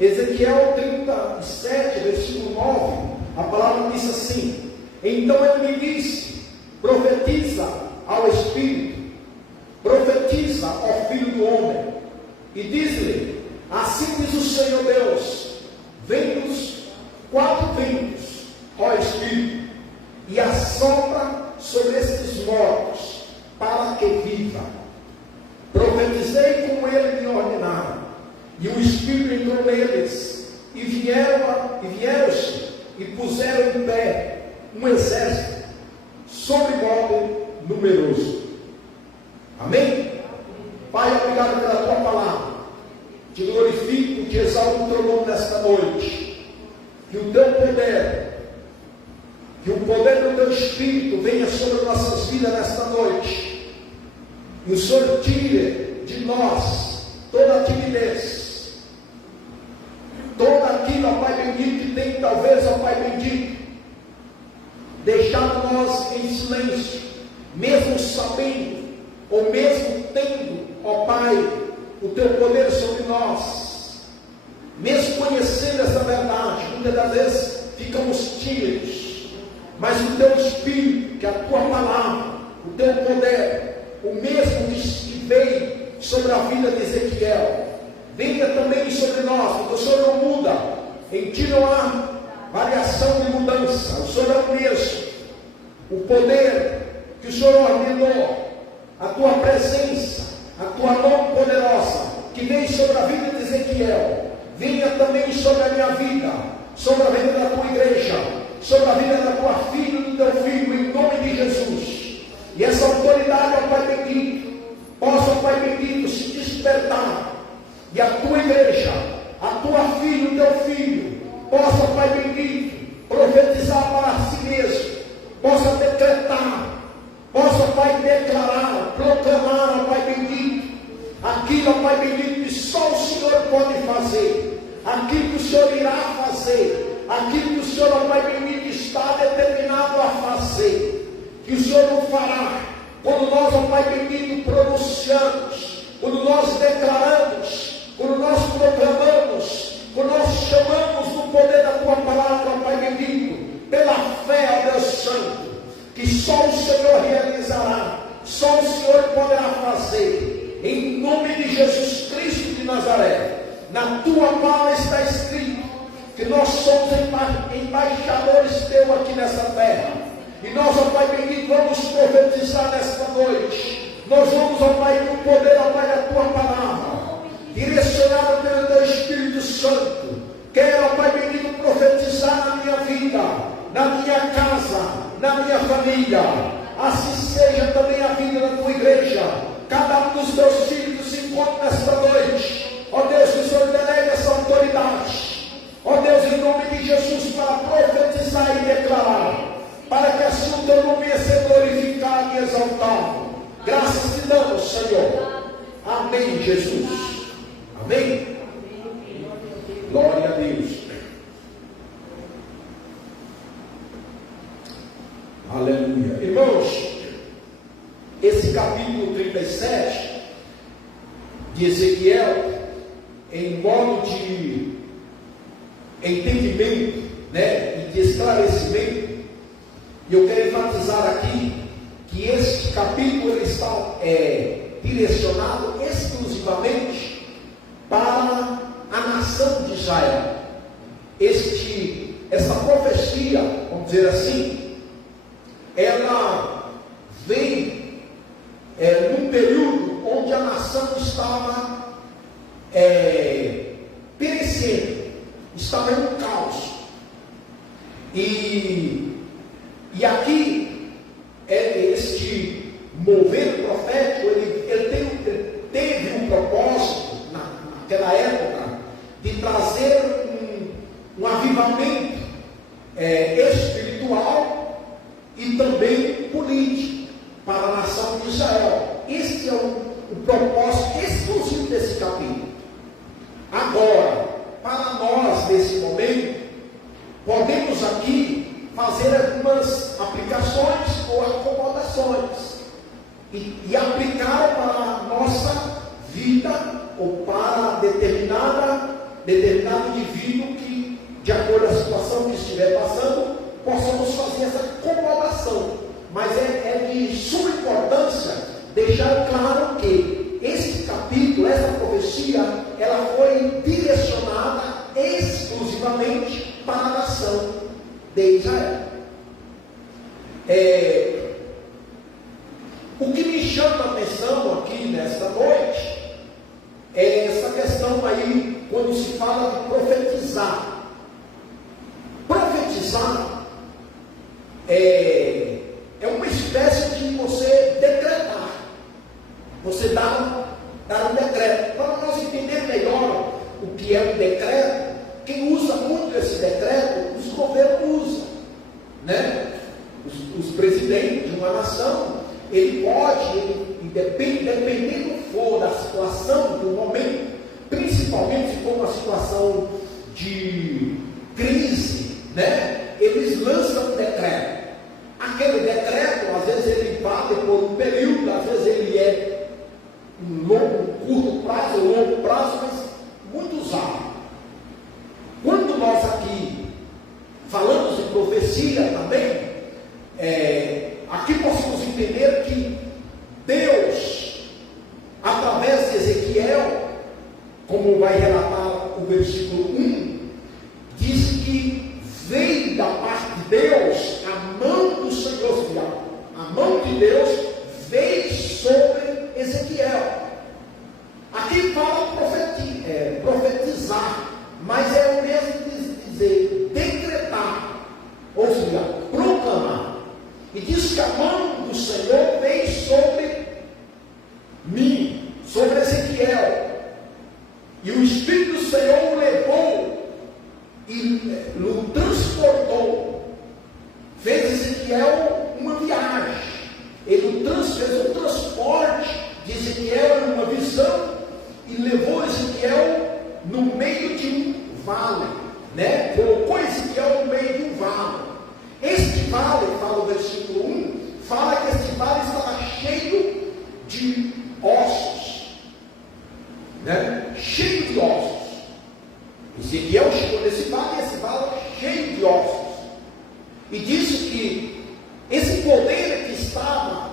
Ezequiel 37, versículo 9, a palavra diz assim: então ele me disse, profetiza ao Espírito, profetiza ao Filho do Homem, e diz-lhe, assim diz o Senhor Deus, vem-nos 4 ventos, ó Espírito, e assopra sobre estes mortos, para que viva. Profetizei como ele me ordenara, e o Espírito entrou neles, e vieram-se, e puseram em pé um exército, sobre modo numeroso. Amém? Pai, obrigado pela tua palavra. Te glorifico, te exalto o teu nome nesta noite. Que o teu poder, que o poder do teu Espírito venha sobre nossas vidas nesta noite. E o Senhor tire de nós toda a timidez, todo aquilo, ó Pai bendito, que tem talvez, ó Pai bendito, deixado nós em silêncio, mesmo sabendo, ou mesmo tendo, ó Pai, o teu poder sobre nós, mesmo conhecendo essa verdade, muitas das vezes ficamos tímidos, mas o teu Espírito, que a tua palavra, o teu poder, o mesmo que veio sobre a vida de Ezequiel, venha também sobre nós, porque o Senhor não muda, em ti não há variação de mudança, o Senhor é o mesmo, o poder que o Senhor ordenou, a tua presença, a tua mão poderosa, que veio sobre a vida de Ezequiel, venha também sobre a minha vida, sobre a vida da tua igreja, sobre a vida da tua filha e do teu filho, em nome de Jesus. E essa autoridade, ó Pai bendito, possa, Pai bendito, se despertar, e a tua igreja, a tua filha e o teu filho, possa, Pai bendito, profetizar para si mesmo, possa decretar, possa, Pai, declarar, proclamar, ó Pai bendito, aquilo, ó Pai bendito, que só o Senhor pode fazer, aquilo que o Senhor irá fazer, aquilo que o Senhor, ó Pai bendito, está determinado a fazer, que o Senhor não fará, quando nós, ó Pai bendito, pronunciamos, quando nós declaramos, quando nós proclamamos, quando nós chamamos no poder da tua palavra, ó Pai bendito, pela fé, ó Deus Santo, que só o Senhor realizará, só o Senhor poderá fazer, em nome de Jesus Cristo de Nazaré. Na tua palavra está escrito que nós somos embaixadores teus aqui nessa terra, e nós, ó Pai bendito, vamos profetizar nesta noite, nós vamos, ó Pai, no poder, ó Pai, da tua palavra, direcionado pelo teu Espírito Santo, quero, ó Pai bendito, profetizar na minha vida, na minha casa, na minha família, assim seja também a vida da tua igreja, cada um dos teus filhos se encontra nesta noite, ó Deus, que o Senhor delega essa autoridade, ó Deus, em nome de Jesus, para profetizar e declarar, para que assim o teu nome venha ser glorificado e exaltado. Graças te damos, Senhor. Amém, Jesus. Amém. Glória a Deus. Aleluia. Irmãos, esse capítulo 37 de Ezequiel, em modo de entendimento, e de esclarecimento, e eu quero enfatizar aqui que este capítulo ele está direcionado exclusivamente para a nação de Israel. Essa profecia, vamos dizer assim, ela vem num período onde a nação estava perecendo, estava em um caos. E aqui, este mover profético, ele teve um propósito, naquela época, de trazer um avivamento espiritual e também político para a nação de Israel. Este é o propósito exclusivo desse capítulo. Agora, para nós, nesse momento, podemos aqui fazer algumas aplicações ou acomodações e aplicar para a nossa vida ou para determinada determinado indivíduo que, de acordo com a situação que estiver passando, possamos fazer essa acomodação. Mas é de suma importância deixar claro que esse capítulo, essa profecia, ela foi direcionada exclusivamente para a nação de Israel. O que me chama a atenção aqui nesta noite é essa questão aí, quando se fala de profetizar. Profetizar é uma espécie de você decretar. Você dá um decreto. Para nós entender melhor o que é um decreto, quem usa muito esse decreto, os governos usam, né? Os presidentes de uma nação, ele pode, dependendo for da situação, do momento, principalmente se for uma situação de crise, né? Eles lançam um decreto. Aquele decreto, às vezes ele vale por um período, às vezes ele é um curto prazo, longo prazo, mas muito usado. Quando nós aqui falamos de profecia também, aqui possamos entender que Deus, através de Ezequiel, como vai relatar o versículo 1, diz que veio da parte de Deus a mão do Senhor. A mão de Deus veio sobre Ezequiel. Aqui fala profetizar, mas é o mesmo de dizer decretar, ou seja, proclamar. E diz que a mão do Senhor veio sobre mim, sobre Ezequiel. E o Espírito do Senhor o levou e o transportou. Fez Ezequiel uma viagem. Ele fez o transporte de Ezequiel numa visão e levou Ezequiel no meio de um vale, né? Colocou Ezequiel no meio de um vale. Este vale, fala o versículo 1, fala que este vale estava cheio de ossos, né? Cheio de ossos. Ezequiel chegou nesse vale e esse vale cheio de ossos. E disse que esse poder que estava,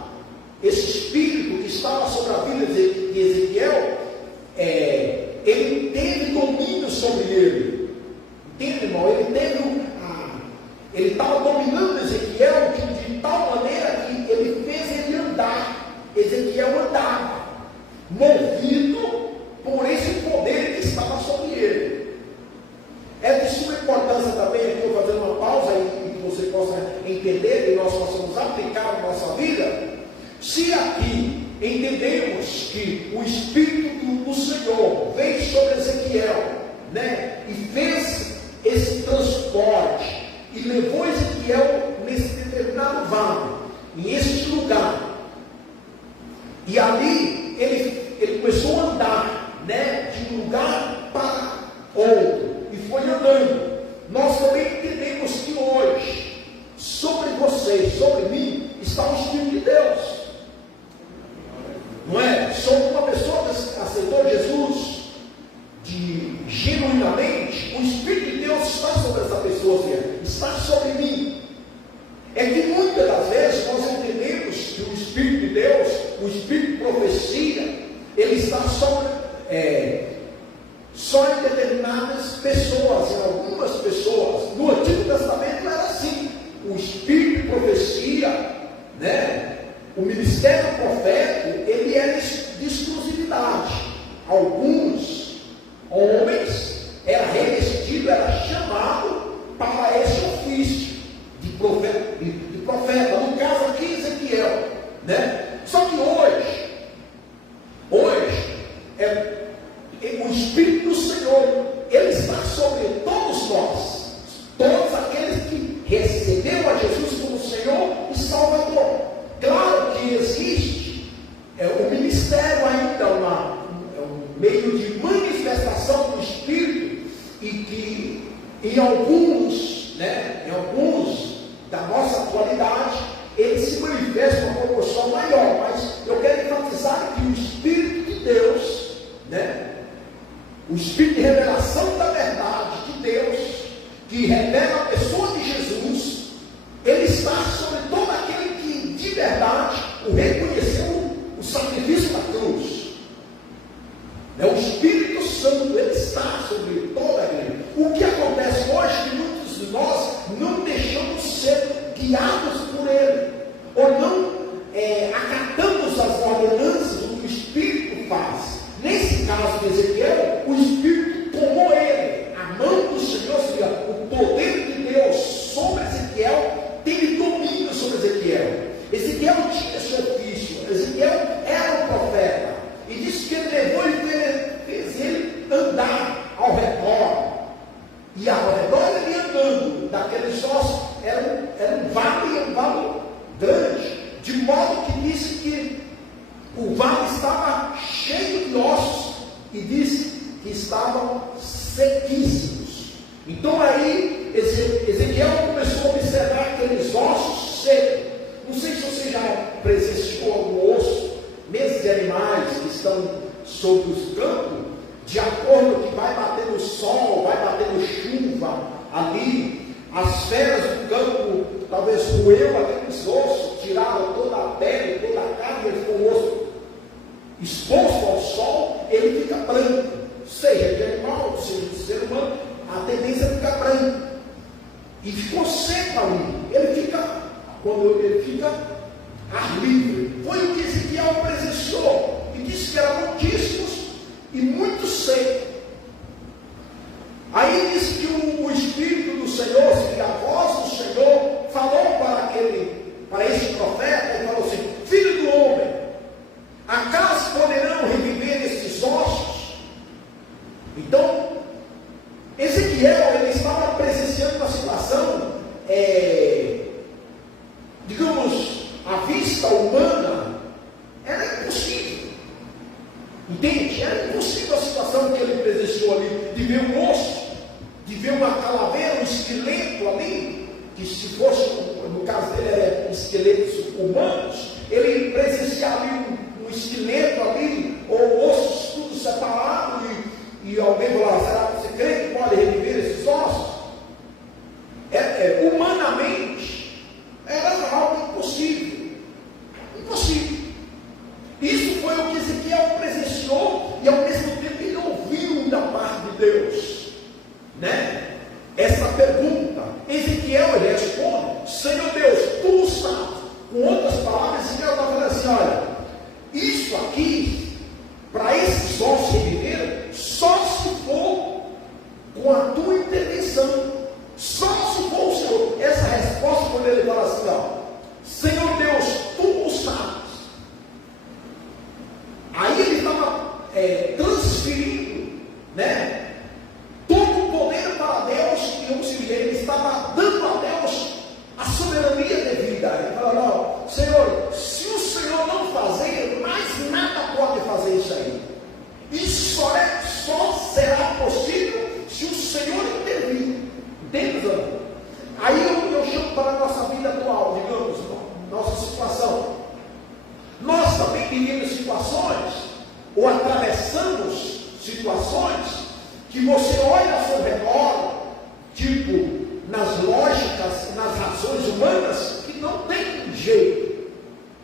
esse espírito que estava sobre a vida de Ezequiel, ele teve domínio sobre ele. Entende, irmão? Ele estava dominando Ezequiel de tal maneira que ele fez ele andar. Ezequiel andava, movido por esse poder que estava sobre ele. É de suma importância também, aqui eu vou fazer uma pausa e que você possa entender e nós possamos aplicar na nossa vida. Se aqui entendemos que o Espírito do Senhor veio sobre Ezequiel, né, e fez esse transporte e levou Ezequiel nesse determinado vale, em este lugar, e ali ele começou a andar, né, de um lugar para outro, e foi andando. Nós também entendemos que hoje, sobre vocês, sobre mim, está o Espírito de Deus, não é? Sobre uma pessoa que aceitou Jesus genuinamente, o Espírito de Deus está sobre essa pessoa, está sobre mim. É que muitas das vezes nós entendemos que o Espírito de Deus, o Espírito de profecia, ele está só em determinadas pessoas, em algumas pessoas. No Antigo Testamento era assim. O Espírito de profecia, né, o ministério profético, ele era de exclusividade. Alguns homens era revestido, era chamado para esse ofício de profeta, no caso aqui Ezequiel, né? Só que hoje o Espírito do Senhor, ele está sobre todos nós, todos aqueles que receberam a Jesus como Senhor e Salvador. Claro que existe o ministério ainda, um meio de manifestação do Espírito, e que em alguns da nossa atualidade, ele se manifesta em uma proporção maior. Mas eu quero enfatizar que o Espírito de Deus, né, o Espírito de revelação da E ao redor ele andando daqueles ossos, era um vale grande, de modo que disse que o vale estava cheio de ossos, e disse que estavam sequíssimos. Então aí Ezequiel começou a observar aqueles ossos secos. Não sei se você já presenciou algum osso, mesmo de animais que estão sobre os campos, de acordo com que vai batendo sol, vai batendo chuva ali, as feras do campo talvez roeu aqueles ossos, tiraram toda a pele, toda a carne, ele ficou um osso exposto ao sol, ele fica branco, seja de animal, seja de ser humano, a tendência é ficar branco, e ficou seco ali, quando ele fica ar livre. Foi o que Ezequiel presenciou, e disse que eram muitíssimos e muito seco. Aí diz que o Espírito do Senhor, que a voz do Senhor falou para esse profeta, e falou assim: filho do homem, acaso poderão reviver esses ossos? Então, Ezequiel, ele estava presenciando uma situação, digamos, à vista humana, era impossível. Entende? Era impossível a situação que ele presenciou ali, de ver um osso, de ver uma calaveira, um esqueleto ali, que se fosse, no caso dele, era esqueletos humanos, ele presenciava ali um esqueleto ali, ou ossos tudo separado, e alguém falou: será que você crê que pode reviver esses ossos? Humanamente, era algo impossível. Impossível. Isso foi o que Ezequiel presenciou, e ao mesmo tempo ele ouviu da parte de Deus, né? Essa pergunta, Ezequiel ele responde: Senhor Deus, tu sabes. Com outras palavras, Ezequiel está falando assim: olha, isso aqui, para esses ossos reviverem, só se for com a tua intervenção, só se for o Senhor. Essa resposta, quando ele fala assim, Senhor Deus, tu o sabes. Aí ele estava transferindo, né, todo o poder para Deus, ou seja, ele estava dando a Deus a soberania devida. Ele fala: não, Senhor, se o Senhor não fazer, mais nada pode fazer isso aí. Isso só será possível se o Senhor intervir. Entende, Zé? Aí eu chamo para a nossa vida atual, digamos, nossa situação. Nós também vivemos situações, ou atravessamos situações, que você olha ao seu redor, tipo, nas lógicas, nas razões humanas, que não tem jeito.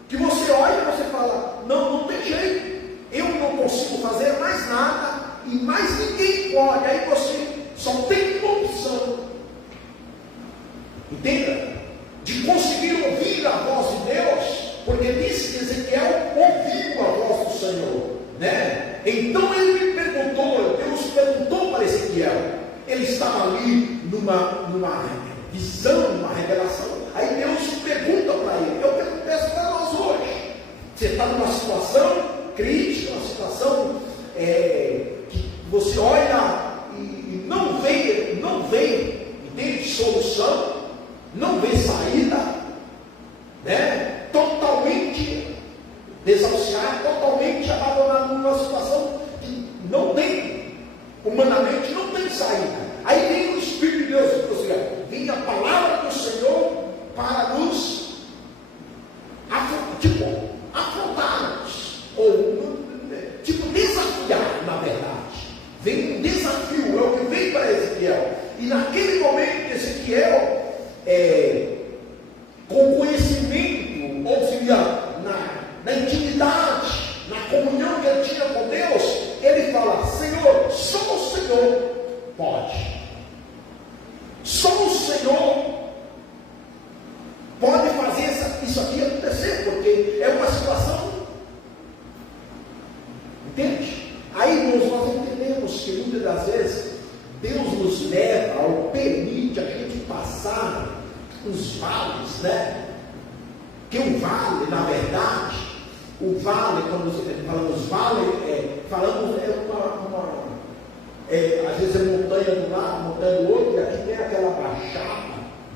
Que você olha e você fala: não tem jeito. Eu não consigo fazer mais nada, e mais ninguém pode. Aí você só tem uma opção. Entenda? De conseguir ouvir a voz de Deus, porque disse que Ezequiel ouviu a voz do Senhor, né? Então ele me perguntou, Deus perguntou para Ezequiel, ele estava ali numa visão, numa revelação. Aí Deus pergunta para ele. Eu peço para nós hoje: você está numa situação crítica, uma situação que você olha e não vê, entende, solução, não vê saída, né? Totalmente desahuciado, totalmente abandonado numa situação que não tem, humanamente não tem saída. Aí vem o Espírito de Deus, ou seja, vem a palavra do Senhor para nos afrontar-nos, ou desafiar, na verdade. Vem um desafio, é o que vem para Ezequiel. E naquele momento, Ezequiel, com conhecimento, ou seja, na intimidade, na comunhão que ele tinha com Deus, ele fala: Senhor, só o Senhor pode. Só o Senhor pode fazer isso aqui acontecer, porque é uma situação. Entende? Aí nós entendemos que muitas das vezes Deus nos leva ou permite a gente passar os vales, né? Que o vale, na verdade, o vale, quando falamos vale, falamos às vezes é montanha de um lado, montanha do outro,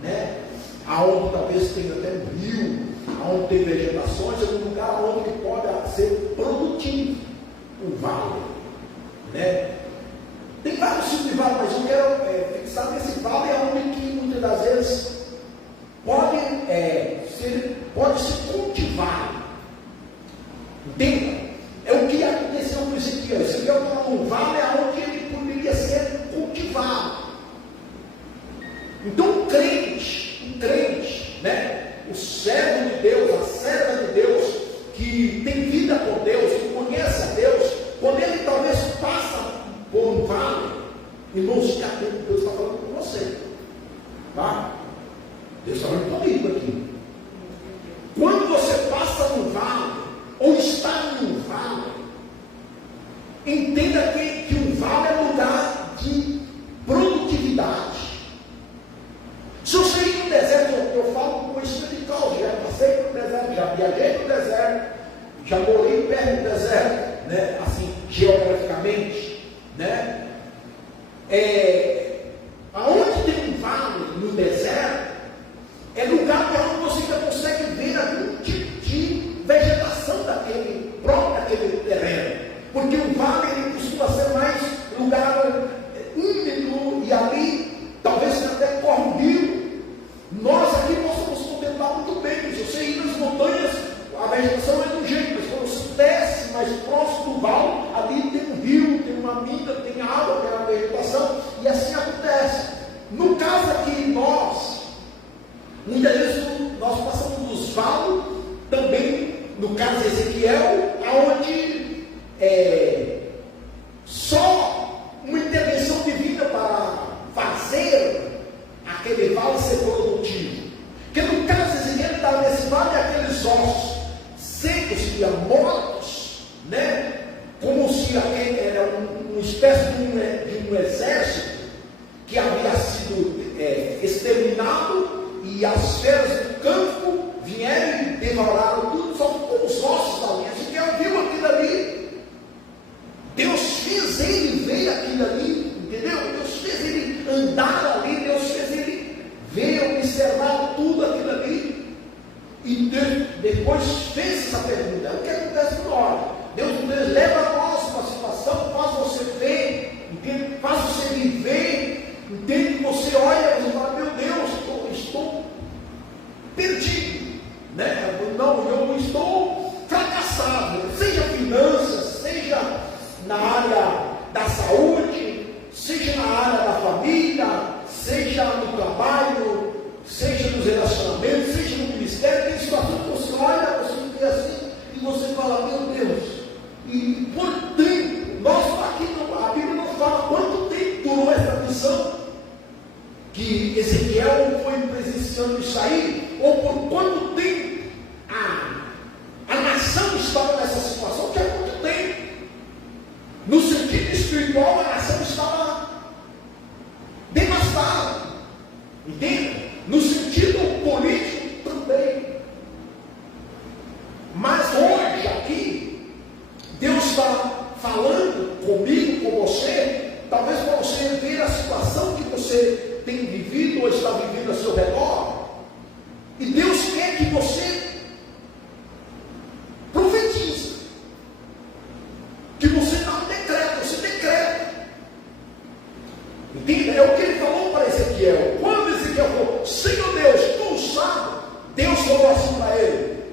né? Aonde talvez tenha até um rio, aonde tem vegetações, é um lugar onde pode ser produtivo, um vale, né? Tem vários tipos de vale, mas eu quero fixar nesse vale é onde que muitas das vezes pode se cultivar. Entenda? É o que aconteceu com Ezequiel. Ezequiel estava num vale onde ele poderia ser cultivado. Então um crente, né? O servo de Deus, a serva de Deus, que tem vida com Deus, que conhece a Deus, quando ele talvez passa por um vale, irmãos, fica atento, Deus está falando com você, tá? Deus está falando comigo aqui. Quando você passa num vale, ou está em um vale, entenda que um vale é lugar de produtividade. Se você ir no deserto, eu falo com conhecimento de causa, já passei pelo deserto, já viajei pelo deserto, já morei perto do deserto, né? Assim, geograficamente, né? Aonde tem um vale no deserto, é lugar onde você ainda consegue ver algum tipo de vegetação daquele terreno, porque o vale ele costuma ser mais lugar úmido, e ali talvez até corre um rio. Nós aqui possamos contemplar muito bem. Se você ir nas montanhas, a vegetação é de um jeito, mas quando você desce mais próximo do vale, ali tem um rio, tem uma mina, tem água, tem a vegetação, e assim acontece. No caso aqui, muitas vezes nós passamos dos vales também, no caso de Ezequiel, aonde só uma intervenção divina para fazer aquele vale ser produtivo. Porque no caso de Ezequiel, estava nesse vale, aqueles ossos secos e mortos, né? Como se aquele era uma espécie de um exército que havia sido exterminado, e as feras do campo vieram e devoraram tudo, só ficou os ossos ali. Ezequiel viu aquilo ali. Deus fez ele ver aquilo ali, entendeu? Deus fez ele andar ali, Deus fez ele ver, observar tudo aquilo ali. E depois fez essa pergunta. O que acontece com nós? Deus leva a nós uma situação, faz você ver, entende? Faz você viver, entende? Você olha e fala, meu Deus, eu estou perdido, né? Não, eu estou fracassado, seja finanças, seja na área da saúde, seja na área da família, seja no trabalho, seja nos relacionamentos, seja no ministério. Tem situação que você olha, você vê assim, e você fala, meu Deus. E por tempo, nós aqui, a Bíblia não fala quanto tempo durou essa missão que Ezequiel foi presenciando isso aí, ou por quanto tempo a nação estava nessa situação, que é muito tempo. No sentido espiritual, a nação estava devastada, entende? No sentido político também. Mas hoje aqui, Deus está falando comigo, com você, talvez para você ver a situação que você tem vivido ou está vivendo ao seu redor, e Deus quer que você profetize, que você dá um decreto, você decreta, entende? É o que ele falou para Ezequiel. Quando Ezequiel falou, Senhor Deus, tu sabe, Deus falou assim para ele,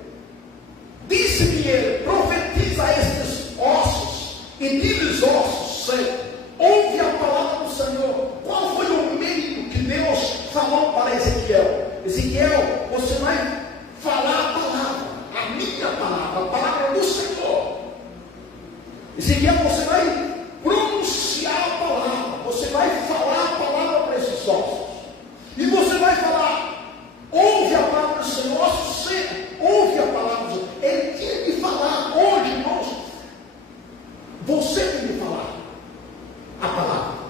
disse-me ele, profetiza a estes ossos, e diz ossos secos, ouve a palavra do Senhor. Qual foi o meio que Deus falou para Ezequiel? Ezequiel, você vai falar a palavra, a minha palavra, a palavra do Senhor. Ezequiel, você vai pronunciar a palavra, você vai falar a palavra para esses ossos, e você vai falar, ouve a palavra do Senhor, ossos secos, ouve a palavra do Senhor. Ele tinha que falar hoje, irmãos, você tem que falar a palavra.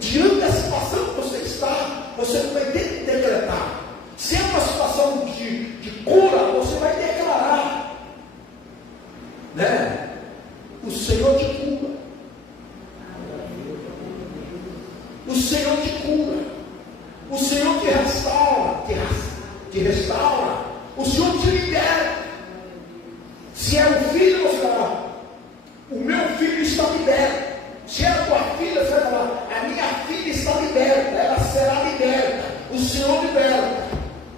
Diante da situação que você está, você vai ter que decretar. Se é uma situação de cura, você vai declarar, né? O Senhor te cura. O Senhor te cura. O Senhor te te restaura, o Senhor te liberta. Se é o filho, você vai falar, o meu filho está liberto. Se é a tua filha, você vai falar, a minha filha está liberta, ela será liberta. O Senhor liberta,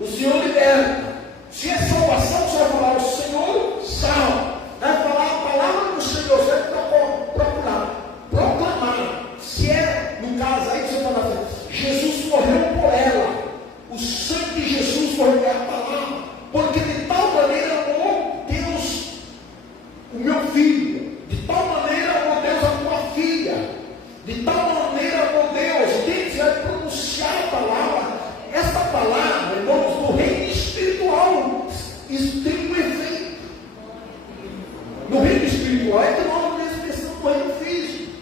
o Senhor liberta. Se é salvação, você vai falar, o Senhor salva. Vai falar a palavra do Senhor, você vai procurar, proclamar. Se é, no caso aí, você vai falar, Jesus morreu por ela. O sangue de Jesus foi a palavra, porque de tal maneira amou Deus o meu filho, de tal maneira amou Deus a tua filha, de tal maneira amou Deus. Deus vai pronunciar a palavra. Esta palavra, irmãos, no reino espiritual, isso tem um efeito. No reino espiritual é que nós mesmos pensamos no reino físico.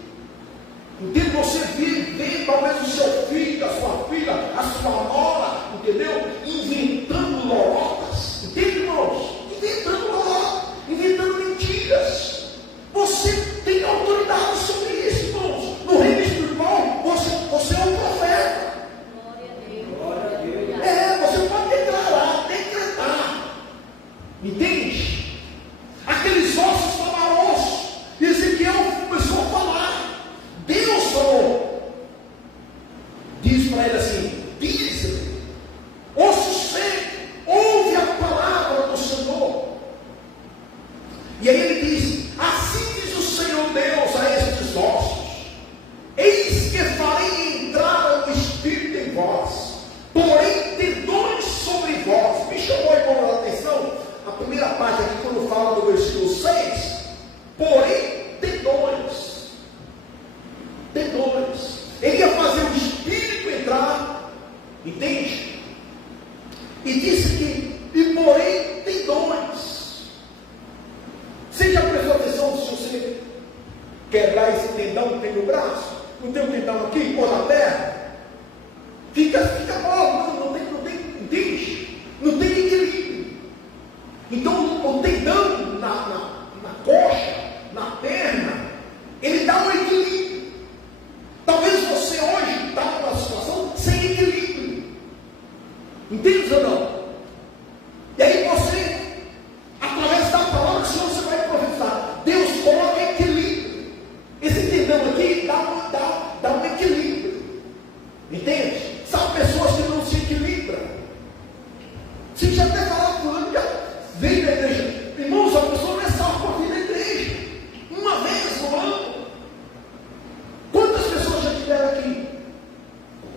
Entende? Você vê talvez o seu filho, a sua filha, a sua nora, entendeu? Inventando lorotas. Entende, irmãos? Inventando lorotas, inventando mentiras. Você tem autoridade sobre isso, irmãos. No reino espiritual, você é um profeta. Glória a Deus. Você pode declarar, decretar. Entende? Aqueles ossos falaram ossos. Ezequiel começou a falar. Deus falou. Diz para ele assim: diz-lhe, osso seco, ouve a palavra do Senhor. E aí ele diz: assim diz o Senhor Deus a estes ossos: eis que farei entrar o Espírito em vós, porém tendões sobre vós. Me chamou a atenção a primeira parte aqui, quando fala do versículo 6, porém tendões. Tendões. Ele ia fazer o Espírito entrar, entende? E disse que, e porém tendões. Você já prestou atenção se você quebrar esse tendão que tem no braço? Não tem um tendão aqui, ou na perna? Fica bom, não tem, entende? Não tem equilíbrio. Então o tendão na coxa, na perna, ele dá um equilíbrio. Talvez você hoje está numa situação sem equilíbrio. Entende ou não? E aí você, através da palavra do Senhor, você vai profetizar. Deus coloca equilíbrio. Esse tendão aqui dá um equilíbrio. Entende? São pessoas que não se equilibram. Se já até falar fulano, já veio da igreja. Irmãos, a pessoa não é salva por vir da igreja. Uma vez no ano. Quantas pessoas já estiveram aqui?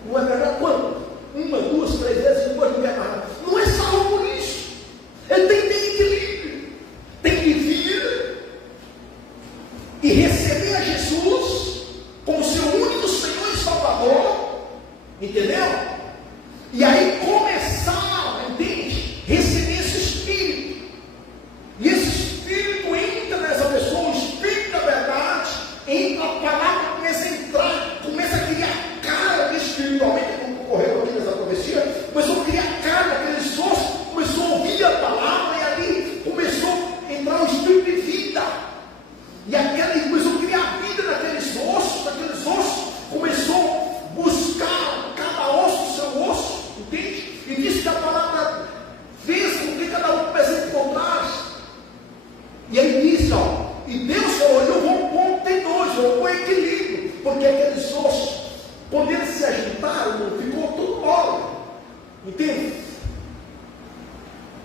Não é verdade? Quantas? Uma, duas, 3 vezes, depois não quer mais. Não é salvo por isso. Ele tem que ter equilíbrio. Tem que vir e receber a Jesus como seu único Senhor e Salvador. Entendeu? E aí começar, entende? Receber esse Espírito. E esse Espírito entra nessa pessoa, o Espírito da verdade, entra, a palavra começa a entrar, começa a criar carne espiritualmente, como ocorreu aqui nessa profecia, começou a criar carne, aqueles ossos, começou a ouvir a palavra, e ali começou a entrar o Espírito de vida. E aquele começou a criar vida naqueles ossos, começou a buscar cada osso o seu osso, entende? E disse que a palavra fez com que cada um pudesse encontrar. E aí disse, e Deus falou: eu vou pôr tendões, eu vou pôr equilíbrio, porque aqueles ossos podendo se ajuntar, ficou tudo mole, entende?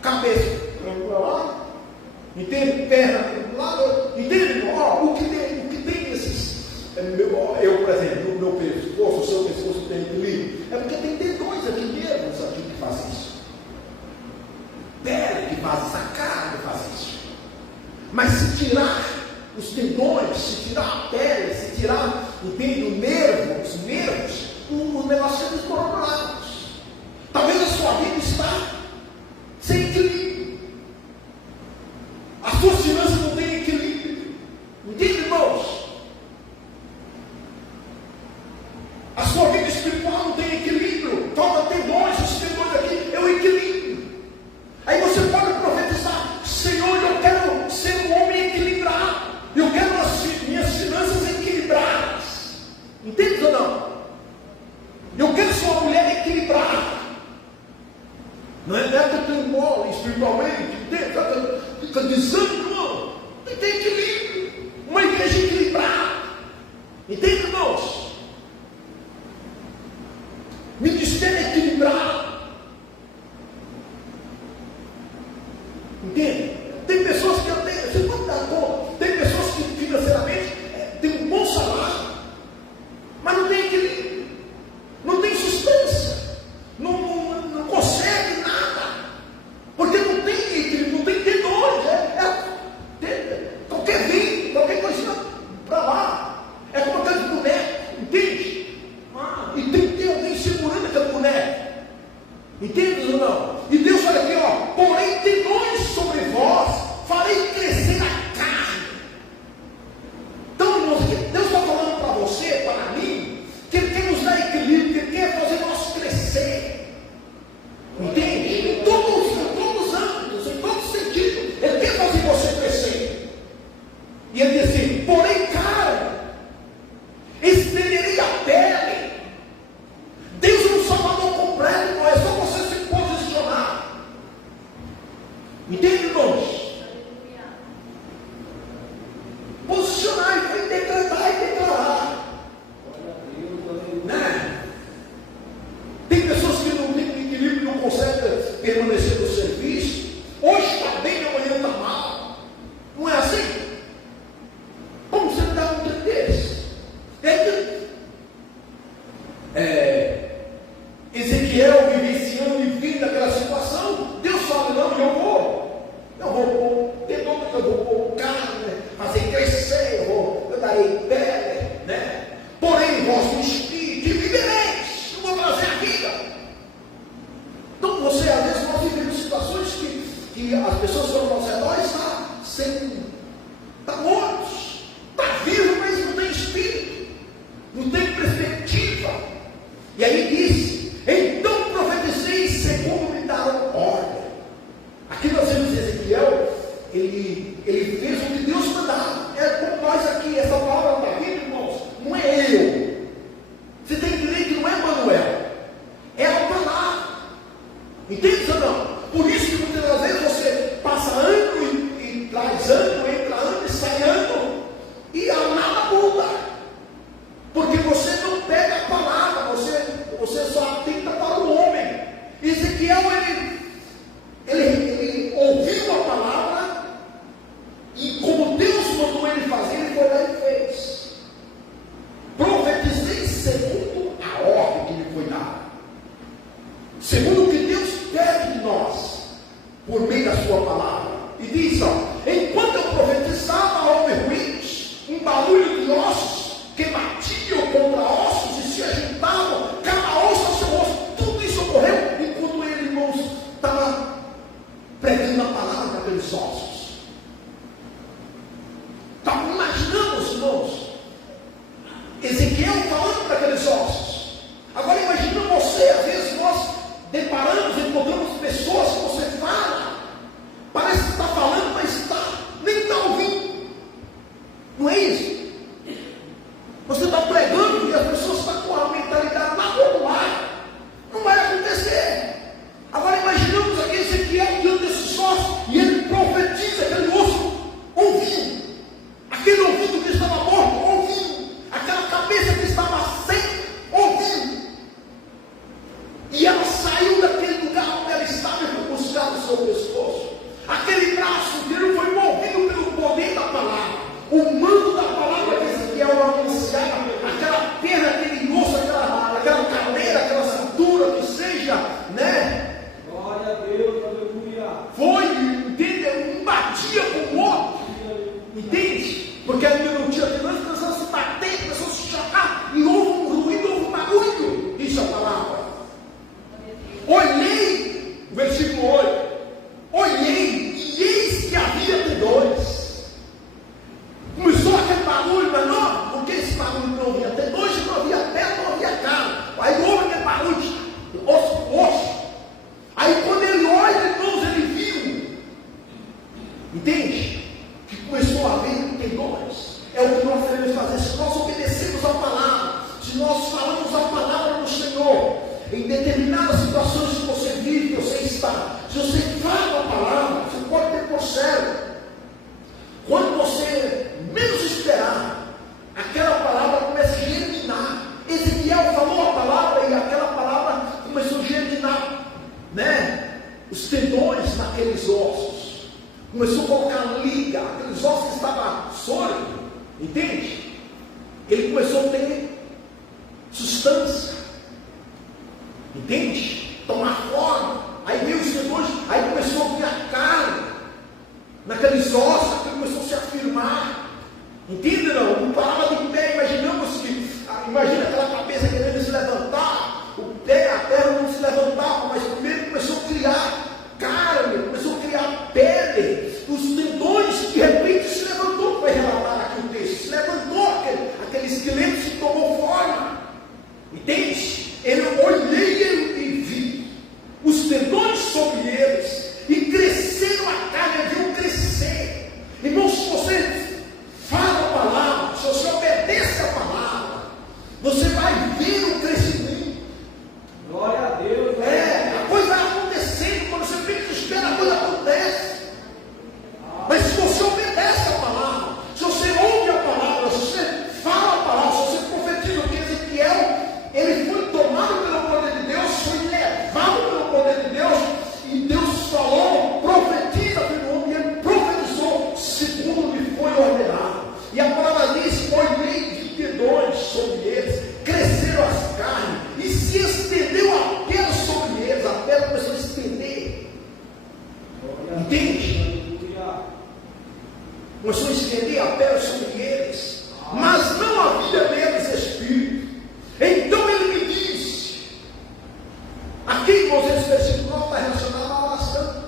Cabeça para lá, entende? Perna para um lado, entende? O que tem esses, eu, por exemplo, no meu pescoço, o seu pescoço tem equilíbrio, é porque tem tendões aqui mesmo, aqui que faz isso, pele que faz isso, a carne que faz isso. Mas se tirar os tendões, se tirar a pele, se tirar, entende, os nervos, os negócios são desmoronados. Talvez a sua vida está sem equilíbrio. As suas finanças não têm equilíbrio. Entende, irmãos? A sua vida espiritual não tem equilíbrio. Falta tendões, os tendões aqui é o equilíbrio. Aí você pode profetizar: Senhor, eu quero ser um homem equilibrado. Eu quero as minhas finanças equilibradas. Entende ou não? Eu quero ser uma mulher equilibrada. Não é Ministério equilibrado. Entende? Tem pessoas que até, você pode dar conta, tem pessoas que financeiramente têm um bom salário, mas não tem equilíbrio, não tem sustância, não consegue nada, porque não tem equilíbrio, não tem tendões, qualquer vinho, qualquer coisinha para lá, é como aquele boneco, entende? E tem que ter alguém segurando aquele boneco, entende ou não? E Deus fala aqui, ó, porém tendões sobre vós, farei crescer a carne. Então, irmãos, Deus está falando para você, para mim, que Ele quer nos dar equilíbrio, que Ele quer fazer nós crescer. Entende? Em todos os âmbitos, em todos os sentidos, Ele quer fazer você crescer. E Ele diz assim, porém carne, estenderei a pele. Deus é um salvador completo, não é só você se posicionar. Entende, irmãos? Posicionar e foi decretar e declarar. Né? Tem pessoas que não têm equilíbrio, não conseguem permanecer no serviço. Hoje está bem, amanhã está mal. Não é assim? Como você dá um tempo desse? Ezequiel vivenciando e vindo daquela situação, Deus fala, não, eu vou pôr carne, fazer crescer, eu darei pele, né? Porém, vós no espírito e vivereis, eu vou trazer a vida. Então, você, às vezes, nós vivemos situações que as pessoas que estão ao redor está mortos, está vivo, mas não tem espírito, não tem perspectiva. E aí diz, então profetizei segundo me deram ordem. Aqui nós vemos Ezequiel, ele fez o que Deus mandava. É como nós aqui, essa palavra da Bíblia, irmãos, não é eu. Você tem que ler que não é Manuel, é a palavra. Entende ou não? Por isso que muitas das vezes você passa ano e traz ano, entra ano e sai ano, e a nada muda. Porque você não pega a palavra, você só atenta para o homem. Ezequiel, ele ouviu a palavra, e como Deus mandou ele fazer, ele foi lá e fez. Profetizei segundo a ordem que lhe foi dada, segundo o que Deus pede de nós, por meio da sua palavra. E diz, enquanto eu profetizava, houve ruídos, um barulho de ossos que batiam contra ossos e se ajuntavam, cada osso ao seu osso. Tudo isso ocorreu enquanto ele, irmãos, estava pregando a palavra para aqueles ossos. Então, imaginamos, irmãos, Ezequiel falando para aqueles ossos. Agora imagina você, às vezes nós deparamos, encontramos pessoas que você fala, parece que está falando, mas nem está ouvindo. Não é isso? Você está pregando e as pessoas estão com a mentalidade lá popular. Não vai acontecer. Agora imaginamos aqui Ezequiel diante desses ossos e ele profetiza, aquele osso ouvindo, aquele ouvido que estava morto ouvindo, aquela cabeça que estava sem ouvindo. E ela saiu daquele lugar onde ela estava e foi buscar o seu pescoço. Aquele braço dele foi movido pelo poder da palavra. O mando da palavra que Ezequiel anunciava, aquela perna, aquele osso, aquela cadeira, aquela cintura, que seja, né? Glória a Deus, aleluia. Foi, entende? Um batia com o outro, entende? Porque ainda não tinha trânsito, as pessoas se bater, as pessoas se chocar, e houve um ruído, houve um barulho, diz a palavra. Olhei, versículo 8, olhei, e eis que havia tendões. Começou aquele barulho, mas não, porque esse barulho não havia tendões, não havia pé, não havia carne. Aí houve aquele barulho, osso. Aí quando ele olha, irmãos, ele viu, entende? Que começou a haver tendões. É o que nós devemos fazer, se nós obedecemos a palavra, se nós falamos a palavra do Senhor, em determinadas situações que você vive, você está, se você fala a palavra, você pode ter por sério. Quando você menos esperar, aquela palavra começa a germinar. Ezequiel falou a palavra e aquela palavra começou a colocar liga, aqueles ossos que estavam sólidos, entende? Ele começou a ter substância, entende? Tomar forma. Aí veio os tendões, aí começou a vir a carne naqueles ossos, aquilo começou a se afirmar. Entende não? Não parava de pé. Imagina aquela cabeça querendo se levantar, o pé, a perna não se levantava, mas primeiro começou a criar carne, começou a criar pele, os tendões de repente se levantou, vai relatar aqui o texto, se levantou, aquele esqueleto se tomou forma, entende? Eu olhei e vi os tendões sobre eles, e cresceram a carne, viu crescer. Irmão, se você fala a palavra, se você obedece a palavra, você vai ver o crescimento. Glória a Deus. A coisa vai acontecendo, quando você pensa que espera, a coisa acontece. Mas se você obedece a palavra, se você ouve a palavra, se você fala a palavra, se você profetiza, porque Ezequiel, ele foi tomado pelo poder de Deus, foi levado pelo poder de Deus, e Deus falou, profetiza pelo homem, e ele profetizou segundo lhe foi ordenado. E a palavra diz: olhei de tendões sobre eles, cresceram as carnes, e se estendeu a pele sobre eles, a pele começou a estender. Entende? Começou a estender a pele sobre eles, mas não havia neles espírito. Então ele me disse, aqui, irmãos, esse versículo não está relacionado à oração.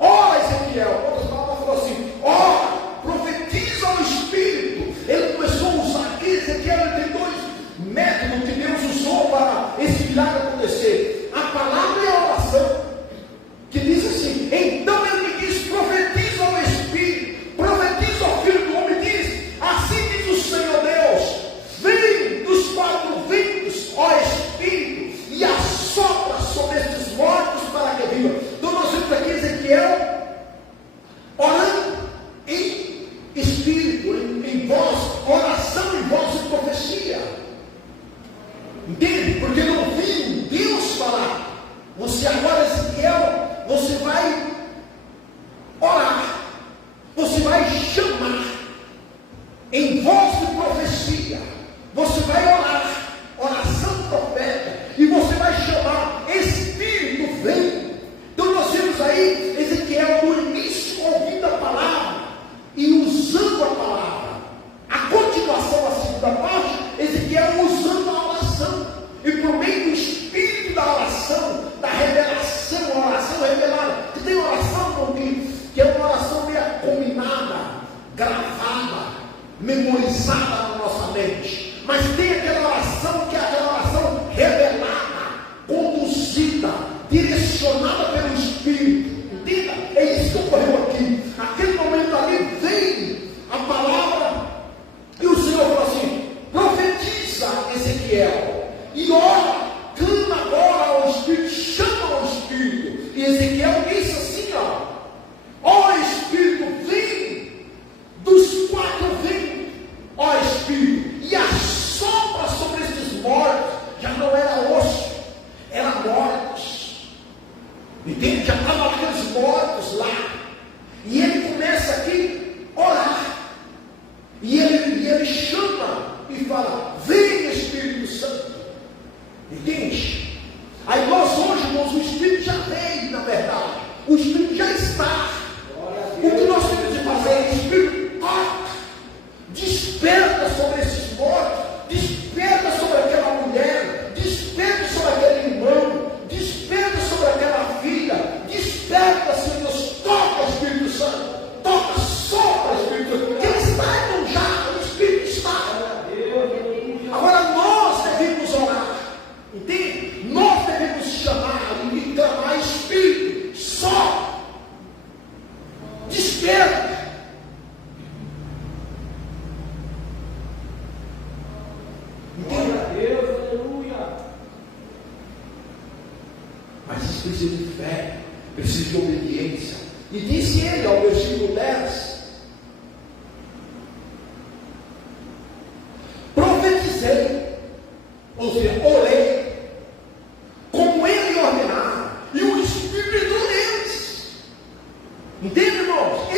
Ora, Ezequiel, outras palavras, falou assim: ora, profetiza ao Espírito. Ele começou a usar aqui, Ezequiel, ele tem dois métodos que Deus usou para esse milagre acontecer: a palavra e a oração. Que diz assim: então ele me diz, profetiza ao Espírito, profetiza ao Filho do Homem, diz: assim diz o Senhor Deus, vem dos quatro ventos, ó Espírito, e assopra sobre estes mortos para que vivam. Então nós vemos aqui Ezequiel orando em espírito, em voz, oração em voz de profecia. Entende? Porque não viu Deus falar. Você agora, Ezequiel, você vai orar, você vai chamar em voz de profecia, você vai orar, oração profética, e você vai chamar, Espírito vem. Então nós vemos aí Ezequiel no início ouvindo a palavra e usando a palavra. A continuação, a segunda parte, Ezequiel usando a oração, e por meio do Espírito da oração, da revelação, a oração revelada. Que tem oração que é uma oração meio combinada, gravada, memorizada na nossa mente. Mas tem aquela oração que é aquela oração revelada, conduzida, direcionada pelo Espírito. Entenda? É isso que ocorreu aqui. Aquele momento ali vem a palavra, e o Senhor falou assim: profetiza, Ezequiel, e ora, clama agora ao Espírito, chama ao Espírito. E Ezequiel disse assim: ó Espírito, vem dos quatro ventos, ó Espírito, e assopra sobre estes mortos. Já não era osso, era mortos. Entende? Já estavam aqueles mortos lá. E ele começa aqui a orar. E ele chama e fala: vem, Espírito Santo. Entende? Aí nós hoje, irmãos, o Espírito já veio, na verdade. O Espírito já está. O que nós temos de fazer? O Espírito toca, desperta sobre esses mortos, desperta sobre aquela mulher, desperta sobre aquele irmão, desperta sobre aquela filha, desperta, Senhor Deus, toca, Espírito Santo, toca, sopra, Espírito Santo, porque ele está, irmão, já, o Espírito está. Agora nós devemos orar, entende? Nós devemos chamar e clamar: Espírito, sopra, desperta. Glória a Deus, aleluia. Mas isso precisa de fé, precisa de obediência. E disse ele ao versículo 10: profetizei, ou seja, orei, como ele ordenara, e o Espírito entrou neles. Entende, irmãos?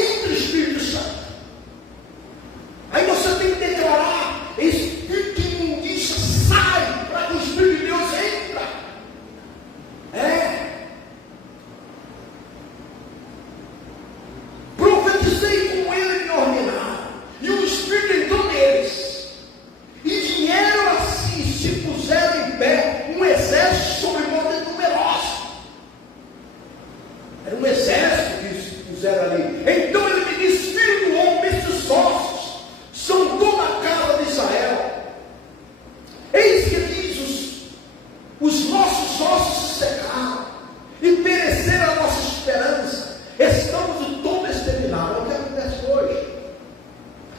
Estamos de todo exterminado. É o que acontece hoje.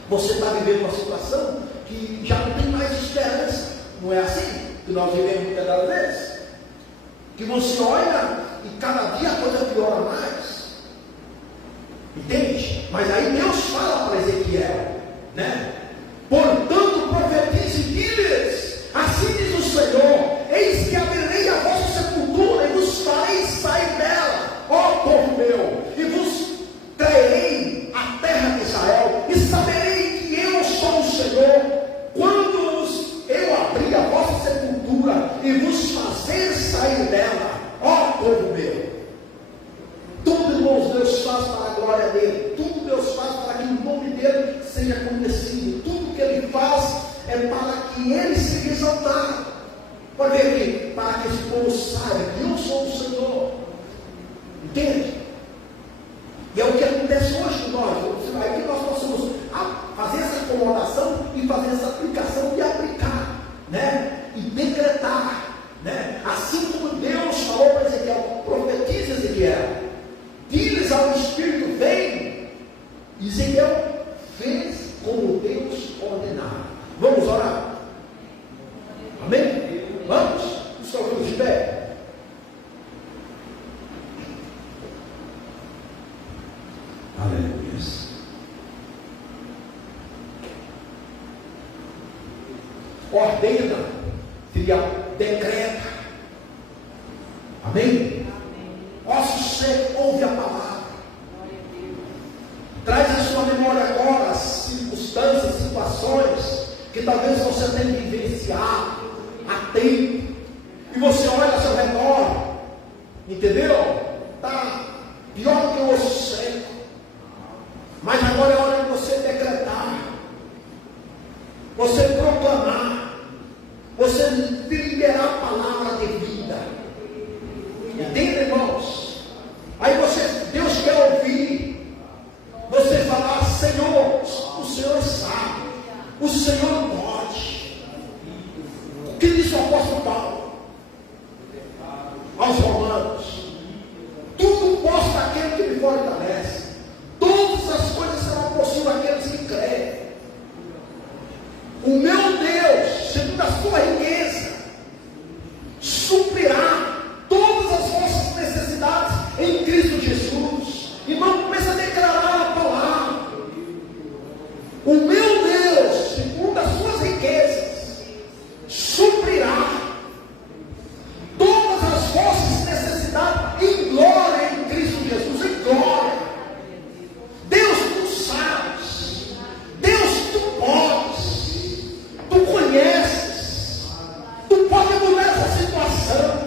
Você está vivendo uma situação que já não tem mais esperança. Não é assim que nós vivemos muitas das vezes? Que você olha e cada dia a coisa piora mais. Entende? Mas aí Deus fala para Ezequiel, né? Portanto, profetize e diz-lhes, assim diz o Senhor, eis que abrirei a vossa sepultura e vos farei sair dela, ó povo meu, e vos trairei a terra de Israel, e saberei que eu sou o Senhor, quando eu abrir a vossa sepultura e vos fazer sair dela, ó povo meu. Tudo, irmãos, Deus faz para a glória dele. Tudo Deus faz para que o nome dele seja conhecido. Tudo que ele faz é para que ele seja exaltado. Pode ver aqui, para que esse povo saiba que eu sou o Senhor. Entende? E é o que acontece hoje com nós. Aí que nós possamos fazer essa acomodação e fazer essa aplicação e aplicar, né? E decretar, né? Assim como Deus falou para Ezequiel, profetiza Ezequiel. Diz ao Espírito, vem. Ezequiel fez como Deus ordenava. Vamos orar? Amém? Vamos? Estamos de pé. Aleluia. Ordena, filha, decreta. Amém? Osso seco, ouve a palavra. Traz à sua memória agora as circunstâncias, situações que talvez você tenha vivenciado há tempo. E você olha ao seu redor, entendeu? Está pior que o osso seco. Mas agora é hora de você decretar, você proclamar, você liberar a palavra de vida. Entende, irmãos? Aí Deus quer ouvir você falar, Senhor, o Senhor sabe, o Senhor pode. O que disse o apóstolo Paulo aos Romanos? Tudo posso daquele que me fortalece. Todas as coisas serão possíveis àqueles que creem. O meu Deus, segundo a sua riqueza, suprirá todas as vossas necessidades em Cristo Jesus. Irmão, começa a declarar a palavra. O meu Deus, segundo as suas riquezas, suprirá todas as vossas necessidades em glória em Cristo Jesus, em glória. Deus, tu sabes. Deus, tu podes. Tu conheces. Tu pode mudar essa situação.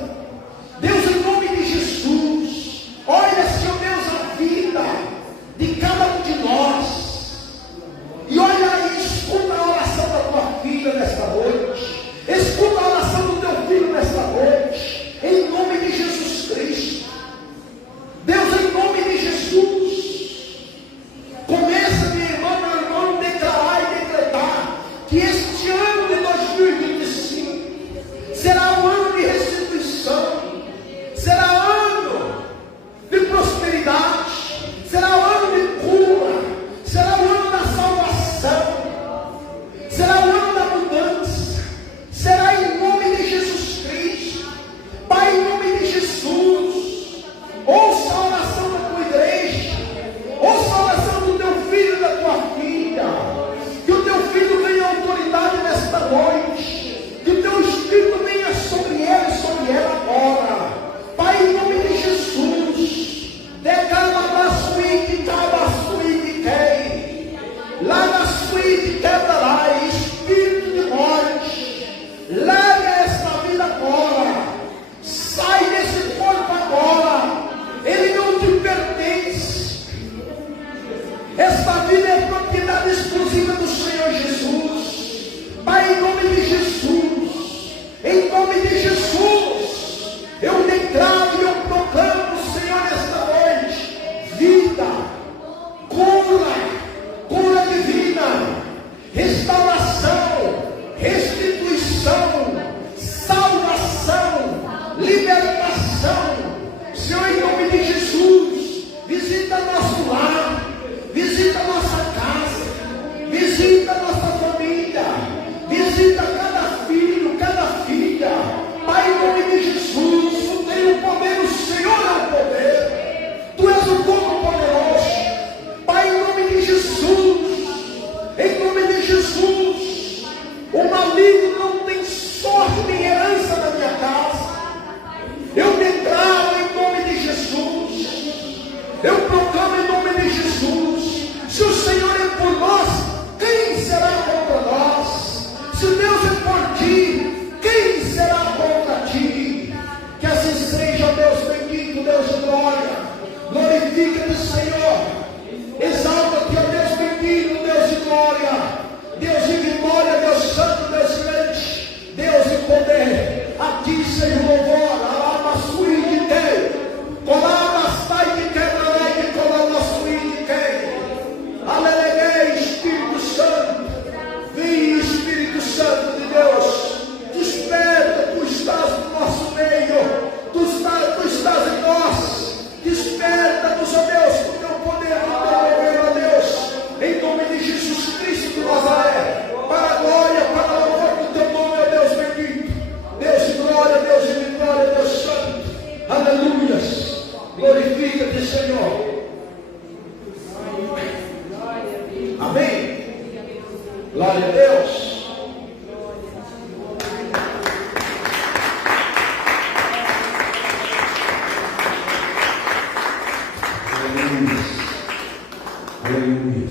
Aleluia.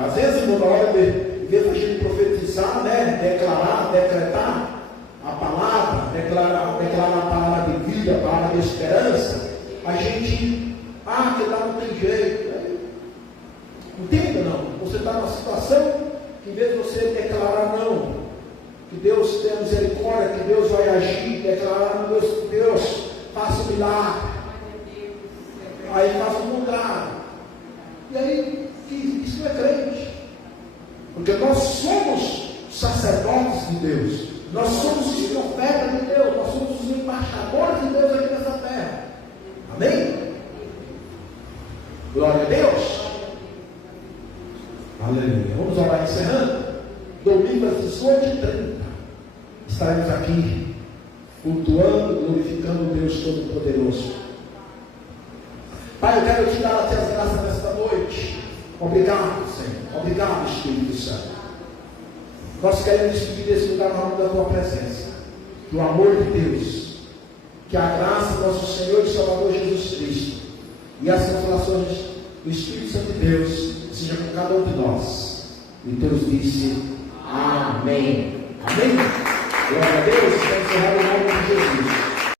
Às vezes, irmão, na hora de vez a gente profetizar, né? Declarar, decretar a palavra, declarar a palavra de vida, a palavra de esperança, a gente, que lá não tem jeito. Entenda, não. Você está numa situação que, em vez de você declarar não, que Deus tenha misericórdia, que Deus vai agir, declarar que Deus faça um milagre, aí faz o contrário. E aí, isso não é crente. Porque nós somos sacerdotes de Deus, nós somos os profetas de Deus, nós somos os embaixadores de Deus aqui nessa terra. Amém? Glória a Deus. Aleluia. Vamos orar encerrando. Domingo às 18h30 estaremos aqui cultuando, glorificando o Deus Todo-Poderoso. Pai, eu quero te dar as tuas graças nesta noite. Obrigado, Senhor. Obrigado, Espírito Santo. Nós queremos despedir desse lugar na da tua presença, do amor de Deus, que a graça do nosso Senhor e Salvador Jesus Cristo e as consolações do Espírito Santo de Deus seja com cada um de nós. E Deus disse: Amém. Amém.